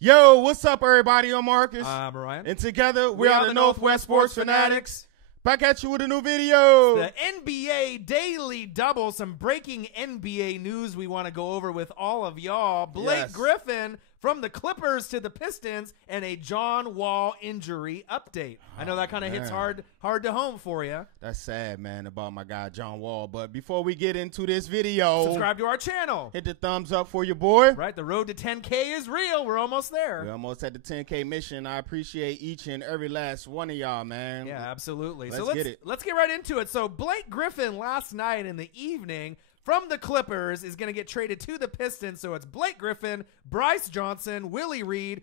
Yo, what's up, everybody? I'm Marcus. I'm Ryan. And together, we are the Northwest Sports Fanatics. Back at you with a new video. The NBA Daily Double. Some breaking NBA news we want to go over with all of y'all. Blake Griffin from the Clippers to the Pistons, and a John Wall injury update. I know that kind of hits hard to home for you. That's sad, man, about my guy John Wall. But before we get into this video, subscribe to our channel. Hit the thumbs up for your boy. Right, the road to 10K is real. We're almost there. We're almost at the 10K mission. I appreciate each and every last one of y'all, man. Yeah, absolutely. Let's get it. Let's get right into it. So Blake Griffin last night in the evening from the Clippers is going to get traded to the Pistons. So it's Blake Griffin, Bryce Johnson, Willie Reed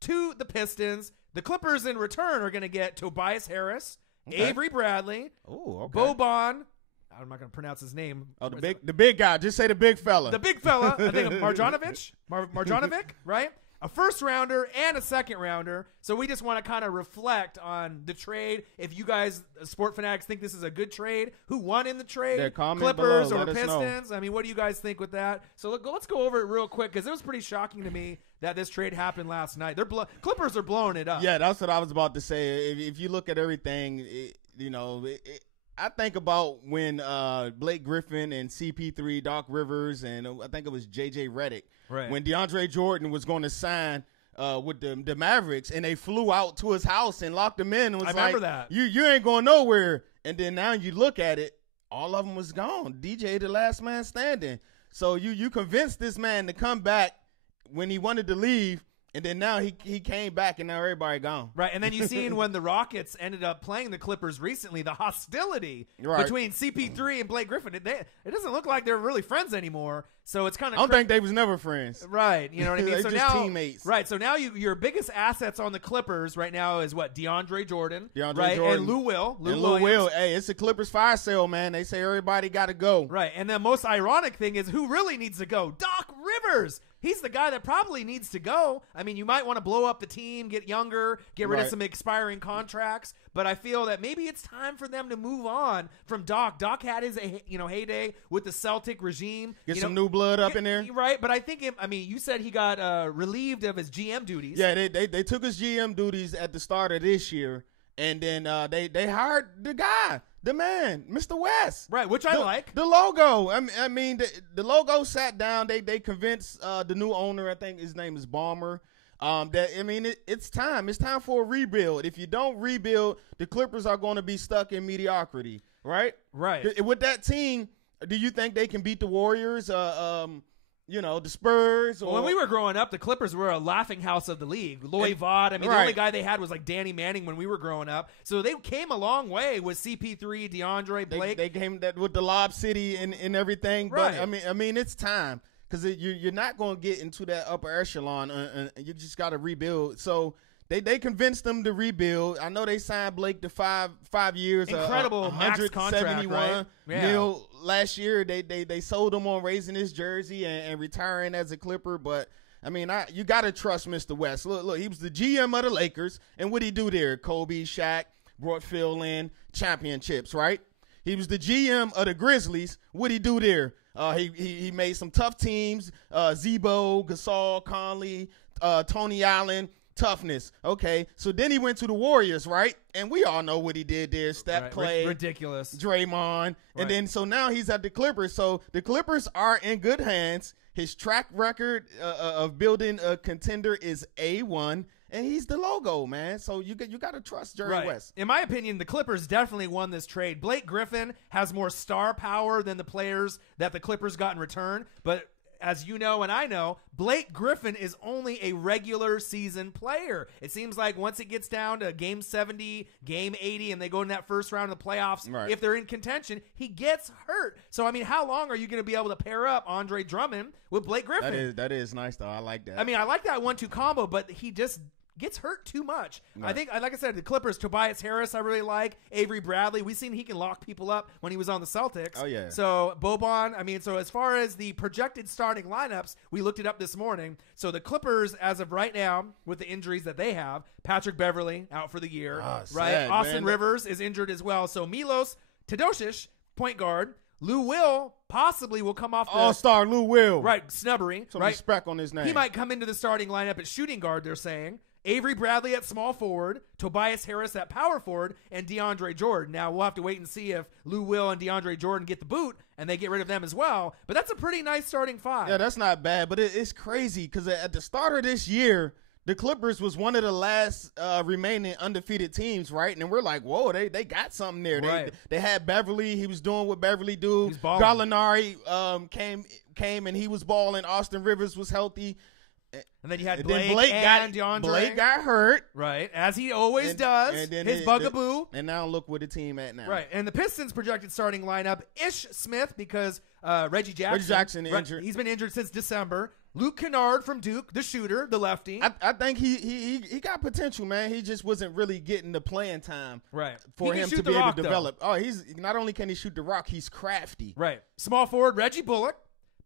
to the Pistons. The Clippers in return are going to get Tobias Harris, Avery Bradley, Boban. I'm not going to pronounce his name. Oh, the big guy. Just say the big fella. The big fella. I think Marjanovic, right? A first rounder and a second rounder. So we just want to kind of reflect on the trade. If you guys, sport fanatics, think this is a good trade, who won in the trade? Clippers or Pistons? I mean, what do you guys think with that? So let's go over it real quick, because it was pretty shocking to me that this trade happened last night. Clippers are blowing it up. Yeah, that's what I was about to say. If you look at everything, I think about when Blake Griffin and CP3, Doc Rivers, and I think it was JJ Redick, when DeAndre Jordan was going to sign with the Mavericks, and they flew out to his house and locked him in. And was remember that. You ain't going nowhere. And then now you look at it, all of them was gone. DJ, the last man standing. So you convinced this man to come back when he wanted to leave. And then now he came back, and now everybody gone. Right, and then you seen when the Rockets ended up playing the Clippers recently, the hostility between CP3 and Blake Griffin. It doesn't look like they're really friends anymore. So it's kind of. I don't think they was never friends. Right, you know what I mean. They're so just now, teammates. Right, so now your biggest assets on the Clippers right now is what? DeAndre Jordan, Jordan, and Lou Will. Hey, it's a Clippers fire sale, man. They say everybody got to go. Right, and the most ironic thing is who really needs to go? Doc Rivers. He's the guy that probably needs to go. I mean, you might want to blow up the team, get younger, get rid of some expiring contracts, but I feel that maybe it's time for them to move on from Doc. Doc had his heyday with the Celtic regime. Get some new blood up in there. Right, but I think, you said he got relieved of his GM duties. Yeah, they took his GM duties at the start of this year, and then they hired the guy. The man, Mr. West. Right, which I like. The logo. I mean, the logo sat down. They convinced the new owner, I think his name is Ballmer, it's time. It's time for a rebuild. If you don't rebuild, the Clippers are going to be stuck in mediocrity, right? Right. With that team, do you think they can beat the Warriors? The Spurs. When we were growing up, the Clippers were a laughing house of the league. Lloyd Vaught. The only guy they had was like Danny Manning when we were growing up. So they came a long way with CP3, DeAndre, Blake. They came with the Lob City and everything. Right. But I mean, it's time, because you're not going to get into that upper echelon. You just got to rebuild. So they convinced them to rebuild. I know they signed Blake to five years. Incredible max contract, right? Mil last year. They sold him on raising his jersey and retiring as a Clipper. But I mean, you got to trust Mr. West. Look, he was the GM of the Lakers, and what did he do there? Kobe, Shaq, brought Phil in, championships, right? He was the GM of the Grizzlies. What did he do there? He made some tough teams. Zebo, Gasol, Conley, Tony Allen. Toughness. Okay, so then he went to the Warriors, right? And we all know what he did there. Steph, Clay, ridiculous, Draymond, and then so now he's at the Clippers. So the Clippers are in good hands. His track record of building a contender is A1, and he's the logo, man. So you got to trust Jerry West. In my opinion, the Clippers definitely won this trade. Blake Griffin has more star power than the players that the Clippers got in return, but as you know and I know, Blake Griffin is only a regular season player. It seems like once it gets down to game 70, game 80, and they go in that first round of the playoffs, if they're in contention, he gets hurt. So, how long are you going to be able to pair up Andre Drummond with Blake Griffin? That is nice, though. I like that. I like that 1-2 combo, but he just gets hurt too much. I think, like I said, the Clippers, Tobias Harris I really like. Avery Bradley, we've seen he can lock people up when he was on the Celtics. Oh, yeah. So Boban, so as far as the projected starting lineups, we looked it up this morning. So the Clippers, as of right now, with the injuries that they have, Patrick Beverley out for the year, right? Sad, Austin man. Rivers is injured as well. So Milos Teodosic, point guard. Lou Will possibly will come off the All-Star Lou Will. right snubbery. Some right? respect on his name. He might come into the starting lineup at shooting guard, they're saying. Avery Bradley at small forward, Tobias Harris at power forward, and DeAndre Jordan. Now, we'll have to wait and see if Lou Will and DeAndre Jordan get the boot and they get rid of them as well. But that's a pretty nice starting five. Yeah, that's not bad. But it's crazy because at the start of this year, the Clippers was one of the last remaining undefeated teams, right? And we're like, whoa, they got something there. Right. They had Beverly. He was doing what Beverly do. He's balling. Gallinari came and he was balling. Austin Rivers was healthy. And then you had And Blake, then Blake and got DeAndre. Blake got hurt. Right, as he always does. And then his bugaboo. And now look where the team at now. Right, and the Pistons projected starting lineup, Ish Smith because Reggie Jackson injured. He's been injured since December. Luke Kennard from Duke, the shooter, the lefty. I think he got potential, man. He just wasn't really getting the playing time Right. for He can him shoot to the be able rock, to though. develop. Oh, he's not only can he shoot the rock, he's crafty. Right. Small forward, Reggie Bullock.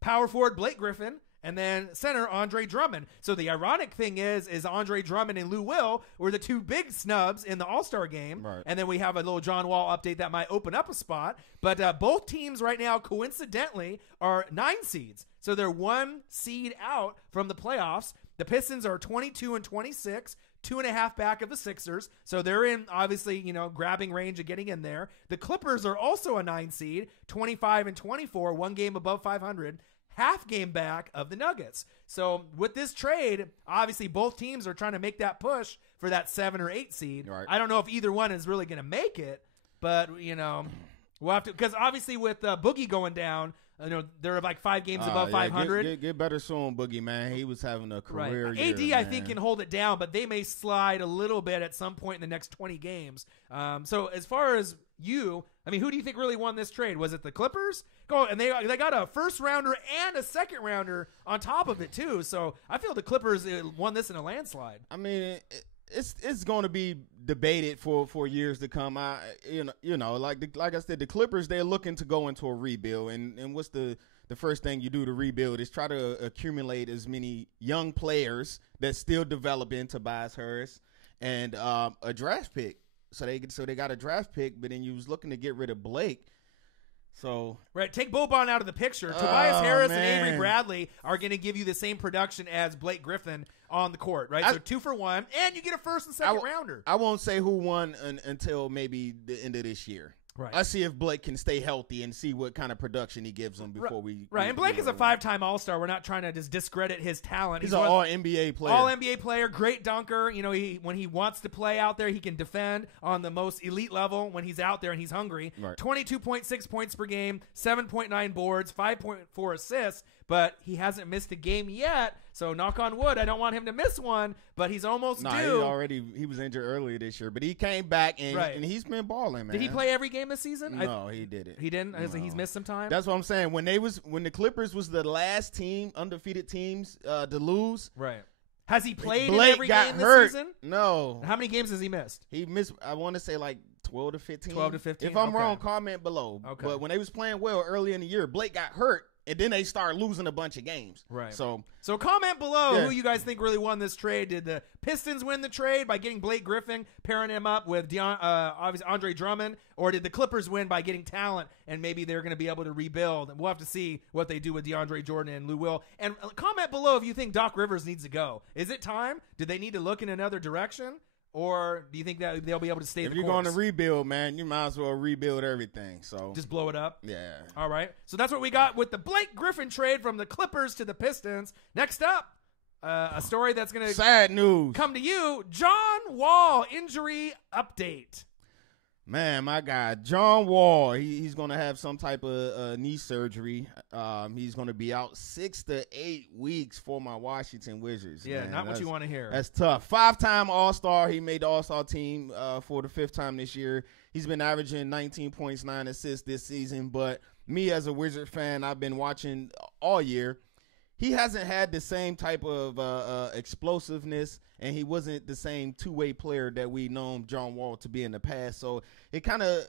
Power forward, Blake Griffin. And then center, Andre Drummond. So the ironic thing is Andre Drummond and Lou Will were the two big snubs in the All-Star game. Right. And then we have a little John Wall update that might open up a spot. But both teams right now, coincidentally, are 9 seeds. So they're 1 seed out from the playoffs. The Pistons are 22-26. 2.5 back of the Sixers. So they're in, obviously, grabbing range of getting in there. The Clippers are also a 9 seed, 25-24, 1 game above 500. Half game back of the Nuggets. So with this trade, obviously both teams are trying to make that push for that 7 or 8 seed. Right. I don't know if either one is really going to make it, but we'll have to, because obviously with Boogie going down, they're like 5 games above 500. Get better soon, Boogie, man. He was having a career AD, year, I think, can hold it down, but they may slide a little bit at some point in the next 20 games. So as far as who do you think really won this trade? Was it the Clippers? And they got a first rounder and a second rounder on top of it too. So I feel the Clippers won this in a landslide. I mean, it's going to be debated for years to come. Like I said, the Clippers, they're looking to go into a rebuild, and what's the first thing you do to rebuild is try to accumulate as many young players that still develop into Tobias Harris and a draft pick. So they got a draft pick, but then you was looking to get rid of Blake. So right, take Boban out of the picture. Tobias Harris man. and Avery Bradley are going to give you the same production as Blake Griffin on the court, right? So 2 for 1, and you get a first and second rounder. I won't say who won until maybe the end of this year. Right. I see if Blake can stay healthy and see what kind of production he gives them before we. Right, and Blake is a 5-time All-Star. We're not trying to just discredit his talent. He's an All-NBA player. All-NBA player, great dunker. When he wants to play out there, he can defend on the most elite level when he's out there and he's hungry. Right. 22.6 points per game, 7.9 boards, 5.4 assists, but he hasn't missed a game yet. So knock on wood, I don't want him to miss one, but he's almost due. He was injured earlier this year, but he came back and he's been balling, man. Did he play every game this season? No, he didn't. He didn't? No. He's missed some time? That's what I'm saying. When the Clippers was the last undefeated teams to lose. Right. Has he played Blake in every got game hurt. this season? No. How many games has he missed? He missed, I want to say like 12 to 15. 12 to 15. If I'm wrong, comment below. Okay. But when they was playing well early in the year, Blake got hurt, and then they started losing a bunch of games. Right. So comment below who you guys think really won this trade. Did the Pistons win the trade by getting Blake Griffin, pairing him up with obviously Andre Drummond, or did the Clippers win by getting talent and maybe they're going to be able to rebuild? And we'll have to see what they do with DeAndre Jordan and Lou Will. And comment below if you think Doc Rivers needs to go. Is it time? Do they need to look in another direction? Or do you think that they'll be able to stay if the you're course? going to rebuild, man, you might as well rebuild everything. So just blow it up? Yeah. All right. So that's what we got with the Blake Griffin trade from the Clippers to the Pistons. Next up, a story that's going to sad news come to you. John Wall injury update. Man, my guy, John Wall, he's going to have some type of knee surgery. He's going to be out 6 to 8 weeks for my Washington Wizards. Yeah, man. not what you want to hear. That's tough. 5-time All-Star. He made the All-Star team for the 5th time this year. He's been averaging 19 points, 9 assists this season. But me as a Wizard fan, I've been watching all year. He hasn't had the same type of explosiveness, and he wasn't the same two-way player that we known John Wall to be in the past. So it kind of,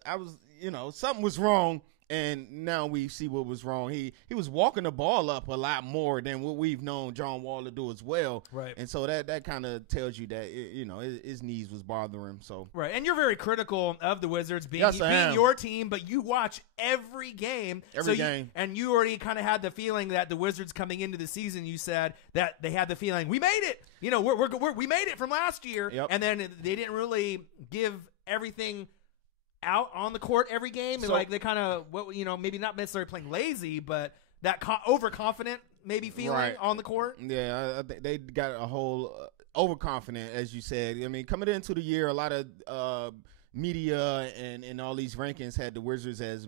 something was wrong. And now we see what was wrong. He was walking the ball up a lot more than what we've known John Wall to do as well. Right. And so that kind of tells you that his knees was bothering him. So right. And you're very critical of the Wizards being your team, but you watch every game. Every game. And you already kind of had the feeling that the Wizards coming into the season, you said that they had the feeling we made it. We made it from last year. Yep. And then they didn't really give everything out on the court every game. So, like they kind of, maybe not necessarily playing lazy, but that overconfident maybe feeling on the court. Yeah, I think they got a whole overconfident, as you said. I mean, coming into the year, a lot of media and all these rankings had the Wizards as,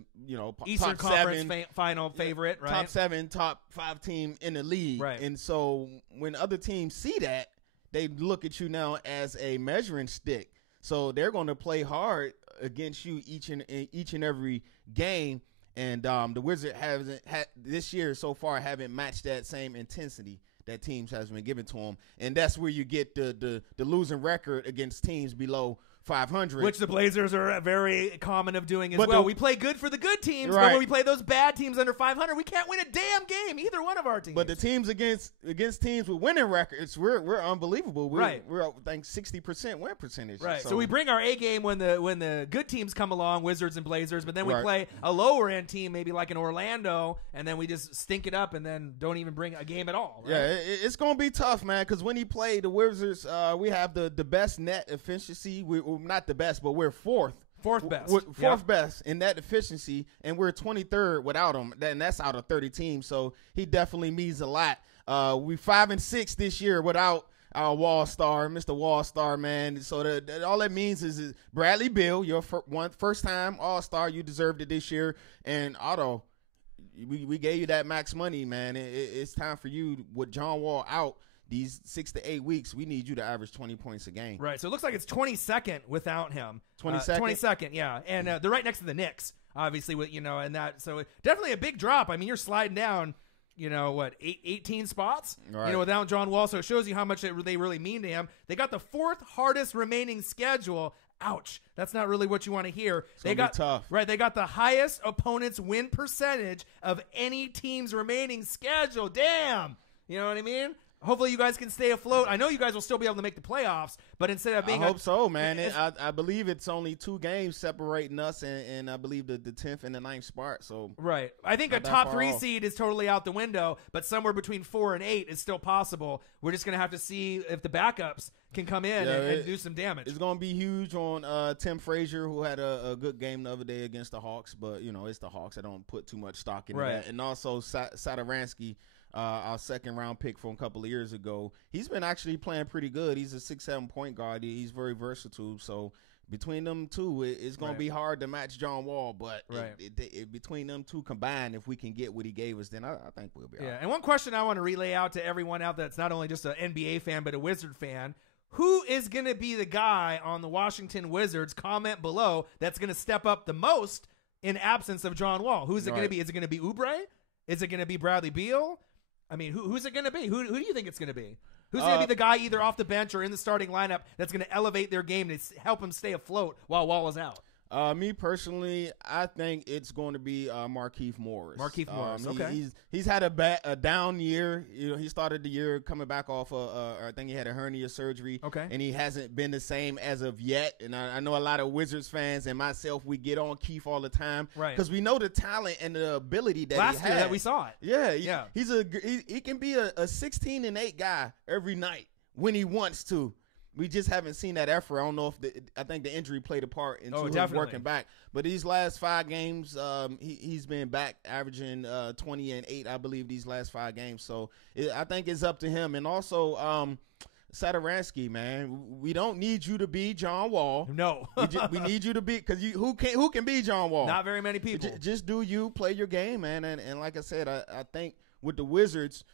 Eastern top Conference 7, final favorite, right? Top 7, top 5 team in the league. Right. And so when other teams see that, they look at you now as a measuring stick. So they're going to play hard against you each and every game, and the Wizards this year so far haven't matched that same intensity that teams has been given to them, and that's where you get the losing record against teams below 500, which the Blazers are very common of doing as well. We play good for the good teams, but when we play those bad teams under 500, we can't win a damn game, either one of our teams. But the teams against teams with winning records, we're unbelievable. We're I think 60% win percentage. Right. So we bring our A game when the good teams come along, Wizards and Blazers, but then we play a lower end team, maybe like an Orlando, and then we just stink it up and then don't even bring a game at all. Right? Yeah, it's gonna be tough, man. Because when he played the Wizards, we have the best net efficiency. We're not the best, but we're fourth best. Fourth best in that efficiency, and we're 23rd without him. And that's out of 30 teams. So he definitely means a lot. We 5-6 this year without our Wall Star, Mr. Wall Star, man. So all that means is Bradley Beal, your first time All Star, you deserved it this year, and Otto. We gave you that max money, man. It's time for you with John Wall out. These 6 to 8 weeks, we need you to average 20 points a game. Right. So it looks like it's 22nd without him. 22nd? 22nd, yeah. And they're right next to the Knicks, obviously, and that. So definitely a big drop. I mean, you're sliding down, 18 spots, right. Without John Wall. So it shows you how much they really mean to him. They got the 4th hardest remaining schedule. Ouch. That's not really what you want to hear. They got tough. Right. They got the highest opponent's win percentage of any team's remaining schedule. Damn. You know what I mean? Hopefully you guys can stay afloat. I know you guys will still be able to make the playoffs, but instead of being, I hope so, man. I believe it's only 2 games separating us, and I believe the 10th and the 9th spot. So right, I think a top 3 seed is totally out the window, but somewhere between 4 and 8 is still possible. We're just gonna have to see if the backups can come in and do some damage. It's gonna be huge on Tim Frazier, who had a good game the other day against the Hawks, but it's the Hawks. I don't put too much stock into that. And also Satoransky. Our second-round pick from a couple of years ago. He's been actually playing pretty good. He's a 6-7 point guard. He's very versatile. So between them two, it's going to be hard to match John Wall. But between them two combined, if we can get what he gave us, then I think we'll be all right. And one question I want to relay out to everyone out that's not only just an NBA fan but a Wizard fan, who is going to be the guy on the Washington Wizards, comment below, that's going to step up the most in absence of John Wall? Who's it going to be? Is it going to be Oubre? Is it going to be Bradley Beal? I mean, who's it going to be? Who do you think it's going to be? Who's going to be the guy either off the bench or in the starting lineup that's going to elevate their game to help them stay afloat while Wall is out? Me personally, I think it's going to be Markieff Morris. Markieff Morris, okay. He's had a down year. He started the year coming back off I think he had a hernia surgery. Okay. And he hasn't been the same as of yet. And I know a lot of Wizards fans and myself, we get on Keith all the time. Right. Because we know the talent and the ability that last he has. year that we saw it. Yeah. He can be a 16-8 guy every night when he wants to. We just haven't seen that effort. I don't know if I think the injury played a part into him working back. But these last 5 games, he's been back averaging 20 and 8, I believe, these last 5 games. So I think it's up to him. And also Satoransky, man, we don't need you to be John Wall. No, we need you to be because who can be John Wall? Not very many people. Just do you play your game, man. And like I said, I think with the Wizards,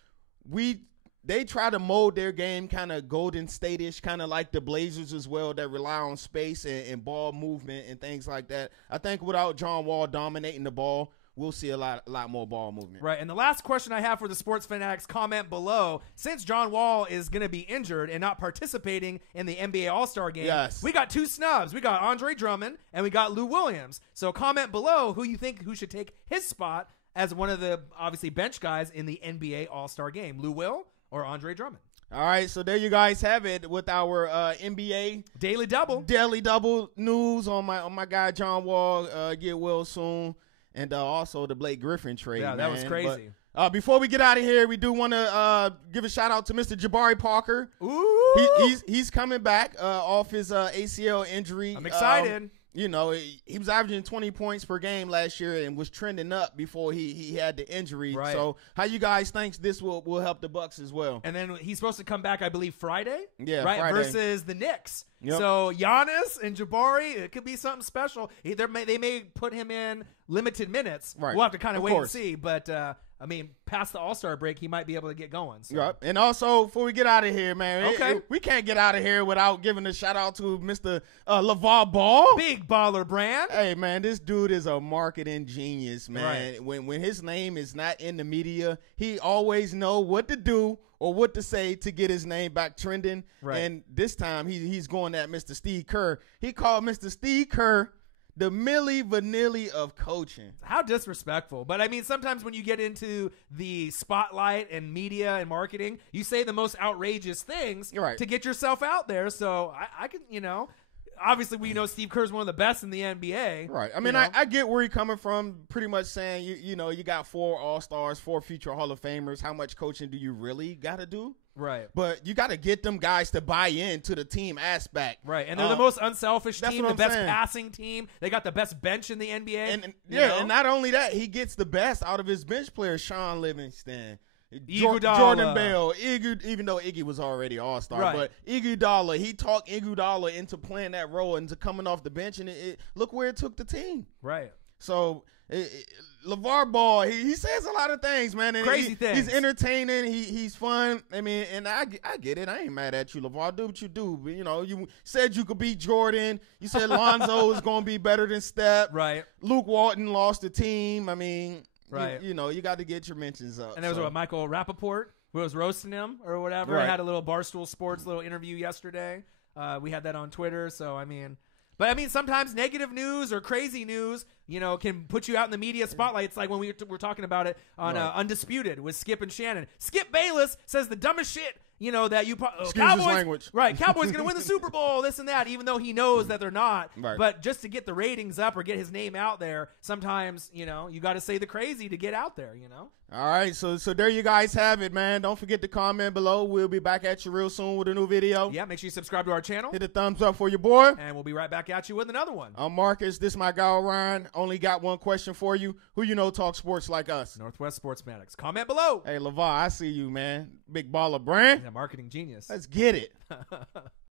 they try to mold their game kind of Golden State-ish, kind of like the Blazers as well, that rely on space and ball movement and things like that. I think without John Wall dominating the ball, we'll see a lot more ball movement. Right, and the last question I have for the Sports Fanatics, comment below. Since John Wall is going to be injured and not participating in the NBA All-Star game, we got 2 snubs. We got Andre Drummond and we got Lou Williams. So comment below who you think who should take his spot as one of the, obviously, bench guys in the NBA All-Star game, Lou Will or Andre Drummond. All right, so there you guys have it with our NBA Daily Double news on my guy John Wall, get well soon. And also the Blake Griffin trade. Yeah, that was crazy. But, before we get out of here, we do want to give a shout out to Mr. Jabari Parker. Ooh, he's coming back off his ACL injury. I'm excited. You know, he was averaging 20 points per game last year and was trending up before he had the injury. Right. So how you guys think this will help the Bucks as well? And then he's supposed to come back, I believe, Friday. Yeah, right, Friday. versus the Knicks. Yep. So Giannis and Jabari, it could be something special. They may put him in limited minutes. Right. We'll have to kind of wait course. and see. But I mean, past the All-Star break, he might be able to get going. So. Yep. And also, before we get out of here, man, we can't get out of here without giving a shout out to Mr. LeVar Ball. Big baller brand. Hey, man, this dude is a marketing genius, man. Right. When his name is not in the media, he always know what to do or what to say to get his name back trending. Right. And this time, he's going at Mr. Steve Kerr. He called Mr. Steve Kerr the Milli Vanilli of coaching. How disrespectful. But I mean, sometimes when you get into the spotlight and media and marketing, you say the most outrageous things to get yourself out there. So I can, obviously we know Steve Kerr's one of the best in the NBA. Right. I mean, I get where you're coming from, pretty much saying, you got 4 All-Stars, 4 future Hall of Famers. How much coaching do you really got to do? Right. But you got to get them guys to buy into the team aspect. Right. And they're the most unselfish team, the best saying. passing team. They got the best bench in the NBA. And not only that, he gets the best out of his bench players, Sean Livingston, Jordan Bell, even though Iggy was already All-Star, but Iguodala, he talked Iguodala into playing that role and to coming off the bench, and look where it took the team. Right. So LeVar Ball, he says a lot of things, man. And crazy things. He's entertaining. He's fun. I mean, and I get it. I ain't mad at you, LeVar. Do what you do. But, you said you could beat Jordan. You said Lonzo is going to be better than Steph. Right. Luke Walton lost the team. I mean, right. You got to get your mentions up. And there was Michael Rappaport, who was roasting him or whatever. Right. Had a little Barstool Sports little interview yesterday. We had that on Twitter. So, I mean, sometimes negative news or crazy news, can put you out in the media spotlight. It's like when we were talking about it on Undisputed with Skip and Shannon. Skip Bayless says the dumbest shit. That Cowboys, language. Right, Cowboys going to win the Super Bowl, this and that, even though he knows that they're not. Right. But just to get the ratings up or get his name out there, sometimes, you got to say the crazy to get out there, All right, so there you guys have it, man. Don't forget to comment below. We'll be back at you real soon with a new video. Yeah, make sure you subscribe to our channel. Hit a thumbs up for your boy. And we'll be right back at you with another one. I'm Marcus. This is my guy, Ryan. Only got one question for you. Who talk sports like us? Northwest Sports Fanatics. Comment below. Hey, LeVar, I see you, man. Big baller brand. He's a marketing genius. Let's get it.